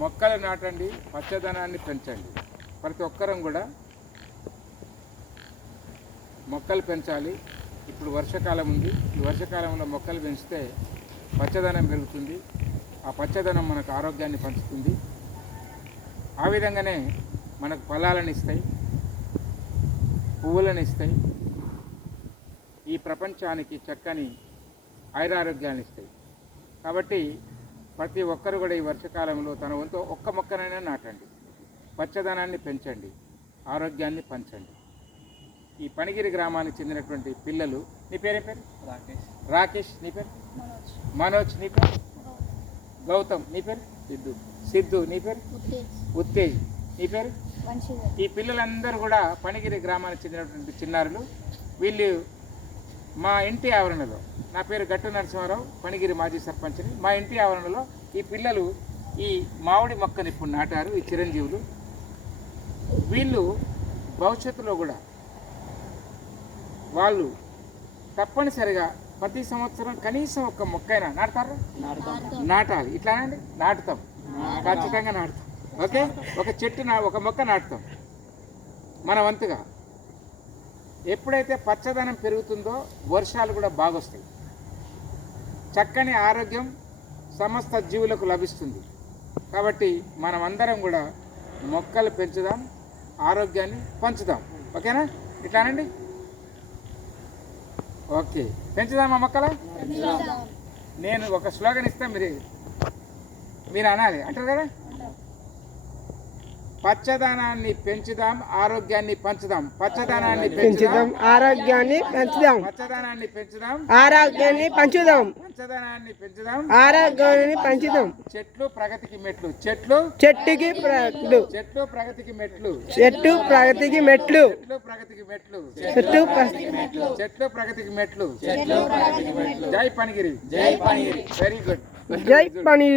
మొక్కలు నాటండి, పచ్చదనాన్ని పెంచండి. ప్రతి ఒక్కరం కూడా మొక్కలు పెంచాలి. ఇప్పుడు వర్షాకాలం ఉంది. ఈ వర్షాకాలంలో మొక్కలు పెంచితే పచ్చదనం పెరుగుతుంది. ఆ పచ్చదనం మనకు ఆరోగ్యాన్ని పంచుతుంది. ఆ విధంగానే మనకు ఫలాలను ఇస్తాయి, పువ్వులను ఇస్తాయి, ఈ ప్రపంచానికి చక్కని ఆయురారోగ్యాన్ని ఇస్తాయి. కాబట్టి ప్రతి ఒక్కరు కూడా ఈ వర్షాకాలంలో తన వంతు ఒక్క మొక్కనైనా నాటండి, పచ్చదనాన్ని పెంచండి, ఆరోగ్యాన్ని పంచండి. ఈ పనిగిరి గ్రామానికి చెందినటువంటి పిల్లలు, నీ పేరే పేరు? రాకేష్. నీ పేరు? మనోజ్. నీ పేరు? గౌతమ్. నీ పేరు? సిద్ధు. నీ పేరు? ఉత్తేజ్. నీ పేరు? ఈ పిల్లలందరూ కూడా పనిగిరి గ్రామానికి చెందినటువంటి చిన్నారులు. వీళ్ళు మా ఇంటి ఆవరణలో, నా పేరు గట్టు నరసింహారావు, పనిగిరి మాజీ సర్పంచ్ని. మా ఇంటి ఆవరణలో ఈ పిల్లలు ఈ మామిడి మొక్కని ఇప్పుడు నాటారు, ఈ చిరంజీవులు. వీళ్ళు భవిష్యత్తులో కూడా వాళ్ళు తప్పనిసరిగా ప్రతి సంవత్సరం కనీసం ఒక మొక్కైనా నాటుతారా? నాటాలి. ఇట్లానండి, నాటుతాం, ఖచ్చితంగా నాటుతాం. ఓకే, ఒక చెట్టు ఒక మొక్క నాటుతాం మన వంతుగా. ఎప్పుడైతే పచ్చదనం పెరుగుతుందో వర్షాలు కూడా బాగొస్తాయి, చక్కని ఆరోగ్యం సమస్త జీవులకు లభిస్తుంది. కాబట్టి మనమందరం కూడా మొక్కలు పెంచుదాం, ఆరోగ్యాన్ని పంచుదాం. ఓకేనా? ఇట్లానండి. ఓకే, పెంచుదామా మొక్కలు? నేను ఒక స్లోగన్ ఇస్తే మీరు అనాలి. అంటారు కదా, పచ్చదనాన్ని పెంచుదాం, ఆరోగ్యాన్ని పంచుదాం. పచ్చదనాన్ని పెంచుదాం, ఆరోగ్యాన్ని పెంచుదాం. పచ్చదనాన్ని పెంచుదాం, ఆరోగ్యాన్ని పంచుదాం. పచ్చదనాన్ని పెంచుదాం, ఆరోగ్యాన్ని పంచుదాం. చెట్లు ప్రగతికి మెట్లు. చెట్టుకి మెట్లు. చెట్లు ప్రగతికి మెట్లు. చెట్టు ప్రగతికి మెట్లు. చెట్లు ప్రగతికి మెట్లు. చెట్టు చెట్లు ప్రగతికి మెట్లు. జై పనిగిరి. జై పనిగిరి. Very good. జై పనిగిరి.